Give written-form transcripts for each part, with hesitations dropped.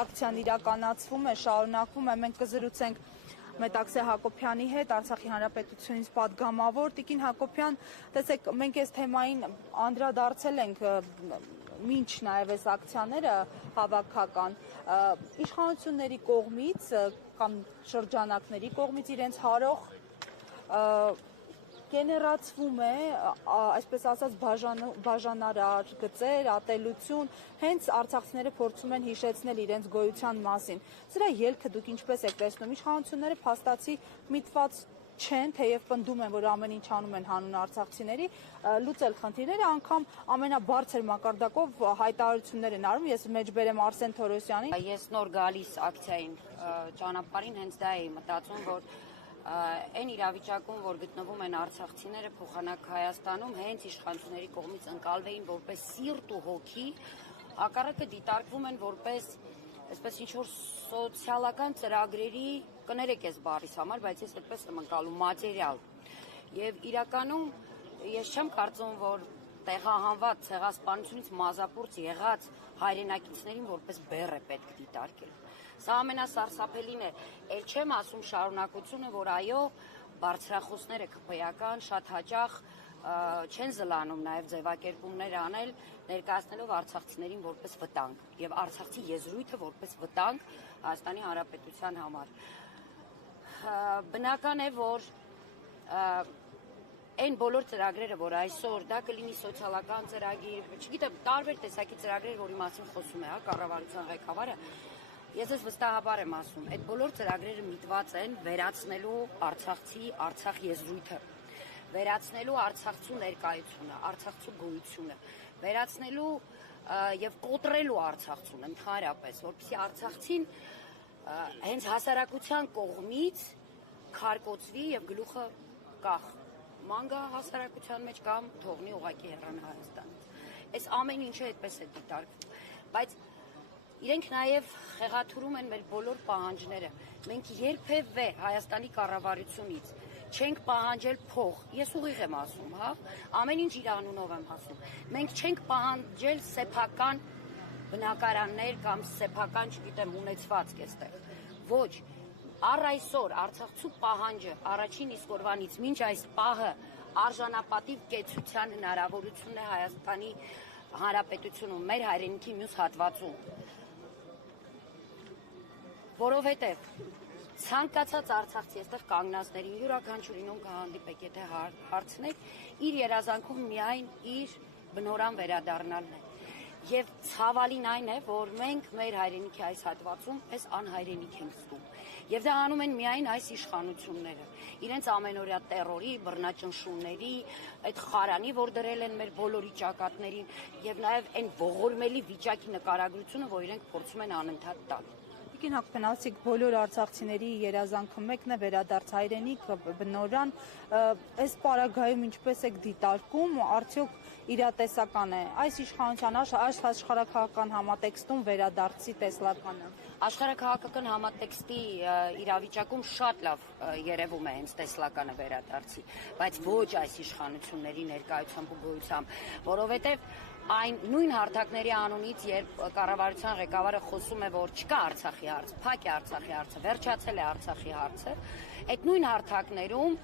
ակցիան իրականացվում է, շարունակվում է, մենք կզրուցենք Մետաքսե Հակոբյանի հետ, Արցախի Հանրապետությունից պատգամավոր։ Տիկին Հակոբյան, տեսեք, մենք այս թեմային անդրադարձել ենք մինչ նաև այս ակցիաները հավաքական իշխանությունների կողմից կամ շրջանակների կողմից իրենց հարող գեներացվում է, այսպես ասած, բաժանարար գծեր, ատելություն, հենց արցախցիները փորձում են հիշեցնել իրենց գոյության մասին։ Սրա ելքը դուք ինչպես եք տեսնում, իշխանությունները փաստացի միտված չեն, թեև պնդում են, որ ամեն ինչ անում են հանուն արցախցիների, լուծել խնդիրները, անգամ ամենաբարձր մակարդակով հայտարարություններ են արում։ Ես մեջբերեմ Արսեն Թորոսյանին։ Ես նոր գալիս ակցիային ճանապարհին հենց դա էի մտածում, որ այն իրավիճակում, որ գտնվում են արցախցիները փոխանակ Հայաստանում, հենց իշխանությունների կողմից ընկալվեին որպես սիրտ ու հոգի, հակառակը դիտարկվում են որպես այսպես ինչ-որ սոցիալական ծրագրերի, կներեք ես բառիս համար, բայց ես այդպես եմ ընկալում, մատերիալ։ Եվ իրականում ես չեմ կարծում, որ տեղահանված ցեղասպանությունից մազապուրծ եղած հայրենակիցներին որպես բեռ է պետք դիտարկել։ Սա ամենասարսափելին է, ել չեմ ասում շարունակությունը, որ այո, բարձրախոսները քփեական շատ հաճախ չեն զլանում նաև ձևակերպումներ անել, ներկայացնելով արցախցիներին որպես վտանգ եւ արցախցի եզրույթը որպես վտանգ Հայաստանի Հանրապետության համար։ Բնական է, որ այն բոլոր ծրագրերը, որ այսօր դա կլինի սոցիալական ծրագիր, չգիտեմ, տարբեր տեսակի ծրագրեր, որի մասին խոսում է, կառավարության ղեկավարը, ես ես վստահաբար եմ ասում, այդ բոլոր ծրագրերը միտված են վերացնելու արցախցի, Արցախ եզրույթը, վերացնելու արցախցու ներկայությունը, արցախցու գոյությունը, վերացնելու եւ կոտրելու արցախցուն ընդհանրապես, որպեսզի արցախցին հենց հասարակության կողմից քարկոծվի եւ գլուխը կախ մանգա հասարակության մեջ կամ թողնի ուղակի հեռանա Հայաստանից։ Այս ամեն ինչը այդպես է դիտարկվում, բայց իրենք նաև խեղաթյուրում են մեր բոլոր պահանջները։ Մենք երբևէ Հայաստանի կառավարությունից չենք պահանջել փող։ Ես ուղիղ եմ ասում, հա, ամեն ինչ իր անունով եմ ասում։ Մենք չենք պահանջել սեփական բնակարաններ կամ սեփական, չգիտեմ, ունեցվածք այստեղ։ Ոչ, առ այսօր Արցախցու պահանջը առաջին իսկ օրվանից մինչ այս պահը արժանապատիվ կեցության հնարավորությունն է Հայաստանի Հանրապետությունում, մեր հայրենիքի մյուս հատվածում։ Որովհետև ցանկացած արցախցի այստեղ կանգնածներին յուրաքանչյուրին կհանդիպեք, եթե հարցնեք, իր երազանքում միայն իր բնորան վերադառնալն է։ Եվ ցավալին այն է, որ մենք մեր հայրենիքի այս հատվածում այս անհայրենիք ենք զգում։ Եվ դա անում են միայն այս իշխանությունները։ Իրենց ամենօրյա տերորի, բռնաճնշումների, այդ խարանի, որ դրել են մեր բոլորի ճակատներին, եւ նաեւ այն ողորմելի վիճակի նկարագրությունը, որ իրենք փորձում են անընդհատ տալ։ Տիկին Հակոբյան, ասիկ բոլոր արցախցիների երազանքը մեկն է վերադարձ հայրենիք, բնորան, այս պարագայում ինչպես եք դիտարկում, արդյոք իրատեսական է այս իշխանության աշխարհաքաղաքական համատեքստում վերադարձի տեսլականը։ Աշխարհաքաղաքական համատեքստի իրավիճակում շատ լավ երևում է հենց տեսլականը վերադարձի, բայց ոչ այս իշխանությունների ներկայությամբ ու գոյությամբ, որովհետև այն նույն հարթակների անունից, երբ կառավարության ղեկավարը խոսում է, որ չկա Արցախի հարց, փակ է Արցախի հարցը, վերջացել է Արցախի հարցը, այդ նույն հարթակներում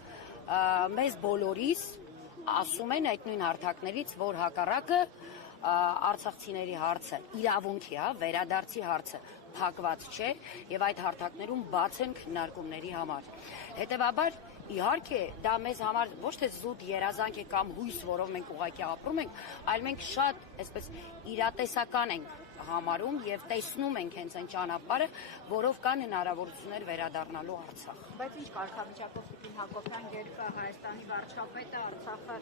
մեզ բոլորիս ասում են այդ նույն հարթակներից, որ հակառակը արցախցիների հարցը իրավունքի, վերադարձի հարցը փակված չէ եւ այդ հարթակներում բաց են քննարկումների համար։ Հետեւաբար իհարկե դա մեզ համար ոչ թե զուտ երազանք է կամ հույս, որով մենք ուղղակի ապրում ենք, այլ մենք շատ այսպես իրատեսական ենք համարում եւ տեսնում ենք հենց այն ճանապարհը, որով կան հնարավորություններ վերադառնալու Արցախ։ Բայց ինչ կարգավիճակով Տիկին Հակոբյան, երբ Հայաստանի վարչապետը Արցախը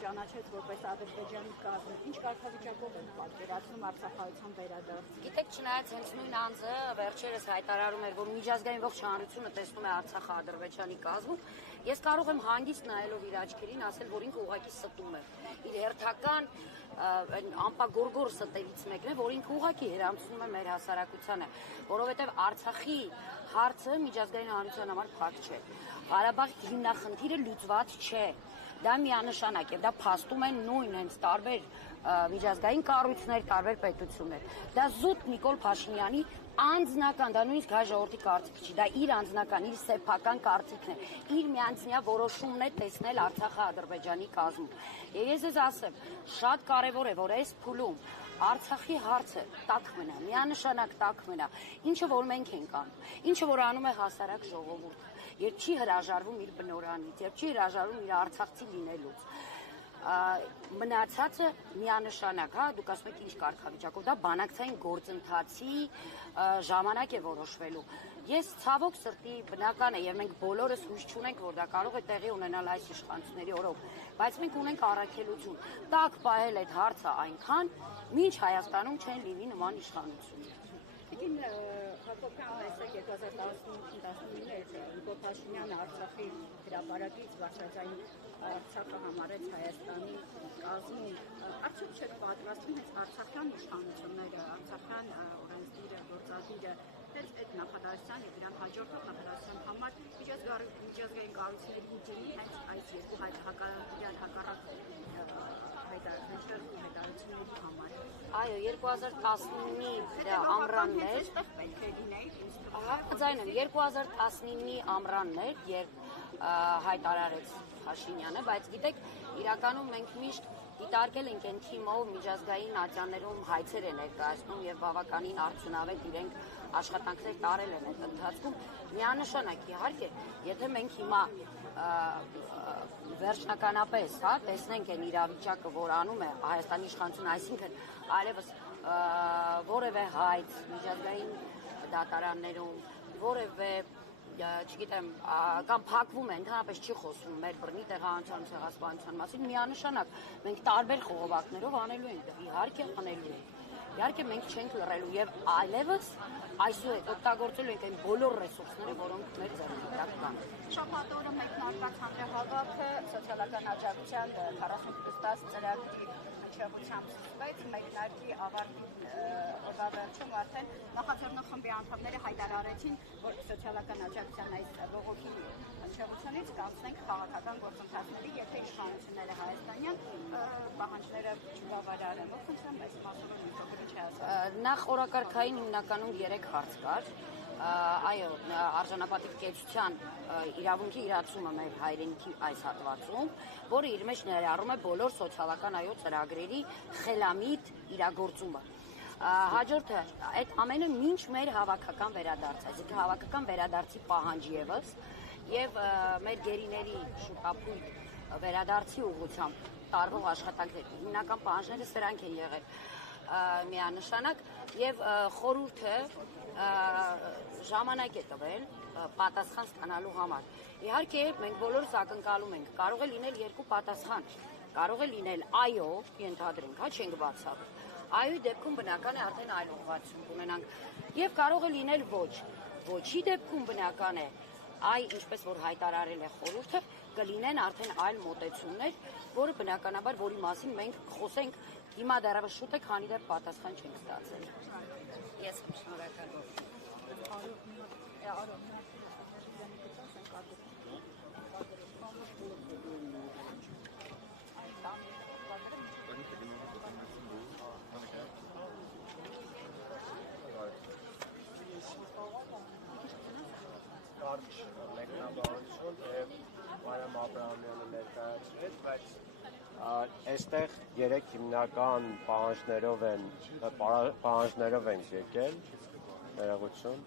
ճանաչեց որպես Ադրբեջանի կազմ, ինչ կարգավիճակով են պատկերացնում արցախայցյան վերադարձը։ Գիտեք, չնայած հենց նույն անձը վերջերս հայտարարում էր, որ միջազգային ողջ հանրությունը տեսնում է Արցախը Ադրբեջանի կազմում, ես կարող եմ հանգիստ նայելով իր աչքերին ասել, որ ինքը ուղղակի ստում է։ Իր հերթական ամպագորգոր ստերից մեկն է, որ ինքը ուղղակի հերանցնում է մեր հասարակությանը, որովհետև Արցախի հարցը միջազգային հանրության համար փակ չէ։ Ղարաբաղի հիմնախնդիրը լուծված չէ։ դա միանշանակ եւ դա փաստում են նույն հենց տարբեր միջազգային կառույցներ, տարբեր պետություններ։ Դա զուտ Նիկոլ Փաշինյանի անձնական, դա նույնիսկ հայ ժողովրդի կարծիք չի, դա իր անձնական, իր սեփական կարծիքն է, իր միանձնյա որոշումն է տեսնել Արցախը Ադրբեջանի կազմում։ Եվ ես ես ասեմ, շատ կարևոր է, որ այս փուլում Արցախի հարցը տաք մնա, միանշանակ տաք մնա, ինչը որ մենք ենք անում, ինչը որ անում է հասարակ ժողովուրդը, երբ չի հրաժարվում իր բնորանից, երբ չի հրաժարվում իր արցախցի լինելուց։ Մնացածը միանշանակ, հա, դուք ասում եք ինչ կարգավիճակով, դա բանակցային գործընթացի ժամանակ է որոշվելու։ Ես ցավոք սրտի բնական է եւ մենք բոլորս հույս չունենք, որ դա կարող է տեղի ունենալ այս իշխանությունների օրոք, բայց մենք ունենք առաքելություն տակ պահել այդ հարցը այնքան, մինչ Հայաստանում չեն լինի նման իշխանություն։ Իդին Հակոբյան այսօր 2015-19 Նիկոլ Փաշինյանը Արցախի հրապարակից բարձրաձայն Արցախը համարեց Հայաստանի կազմում, արդյոք չէ պատրաստվում հենց արցախյան իշխանությունները, արցախյան օրենսդիրը, գործադիրը հենց այդ նախադասության եւ իրան հաջորդող նախադասության համար միջազգային կառույցների դիմի հենց այս երկու հակառակ հայտարարությունների համար։ Այո, 2019-ի ամռաններ, ձայնեմ, 2019-ի ամռաններ, երբ հայտարարեց Փաշինյանը, բայց գիտեք, իրականում մենք միշտ դիտարկել ենք այն թիմով միջազգային ատյաններում հայցեր է ներկայացնում եւ բավականին արդյունավետ իրենք աշխատանքներ տարել են այդ ընթացքում։ Միանշանակ իհարկե, եթե մենք հիմա վերջնականապես, հա, տեսնենք այն իրավիճակը, որ անում է Հայաստանի իշխանությունը, այսինքն այլևս որևէ հայց միջազգային դատարաններում, որևէ չգիտեմ, կամ փակվում է, ընդհանրապես չի խոսում մեր բռնի տեղահանության ու ցեղասպանության մասին, միանշանակ մենք տարբեր խողովակներով անելու ենք, իհարկե անելու ենք։ Իհարկե մենք չենք լռելու եւ այլևս այսուհետ օգտագործելու ենք այն բոլոր ռեսուրսները, որոնք մեր ձեռնարկած կան։ Շաբաթ օրը մեկնարկած հանրահավաքը սոցիալական աջակցության 40+10 ծրագրի հնչեղությամբ սկսվեց, մեկնարկի ավարտի օրվա վերջում արդեն նախաձեռնող խմբի անդամները հայտարարեցին, որ սոցիալական աջակցության այս բողոքի հնչեղությունից կանցնենք քաղաքական գործընթացների, եթե իշխանությունները հայաստանյան պահանջները չբավարարեն։ Ողջույն, այս մասով մի փոքր ինչ է ասում։ Նախ օրակարգային հիմնականում 3 հարց կար։ Այո, արժանապատիվ կեցության իրավունքի իրացումը մեր հայրենիքի այս հատվածում, որը իր մեջ ներառում է բոլոր սոցիալական ծրագրերի խելամիտ իրագործումը։ Հաջորդը, այդ ամենը մինչ մեր հավաքական վերադարձ, այսինքն հավաքական վերադարձի պահանջ ևս եւ մեր գերիների շուտապույտ վերադարձի ուղղությամբ տարվող աշխատանքներ, հիմնական պահանջները սրանք են եղել միանշանակ եւ խորհուրդը ժամանակ է տվել պատասխան ստանալու համար։ Իհարկե, մենք բոլորս ակնկալում ենք, կարող է լինել երկու պատասխան, կարող է լինել այո, ենթադրենք, հա, չենք բացառում։ Այոյի դեպքում բնական է արդեն այլ ուղղություն ունենանք եւ կարող է լինել ոչ։ Ոչի դեպքում բնական է այ ինչպես որ հայտարարել է խորհուրդը, կլինեն արդեն այլ մոտեցումներ, որը բնականաբար որի մասին մենք խոսենք հիմա դեռևս շուտ է, քանի դեռ պատասխան չենք ստացել։ Ես շնորհակալ եմ։ Կարճ մեկնաբանություն եւ Մարիամ Աբրահամյանը ներկայացրեց, բայց այստեղ 3 հիմնական պահանջներով են եկել, ներողություն։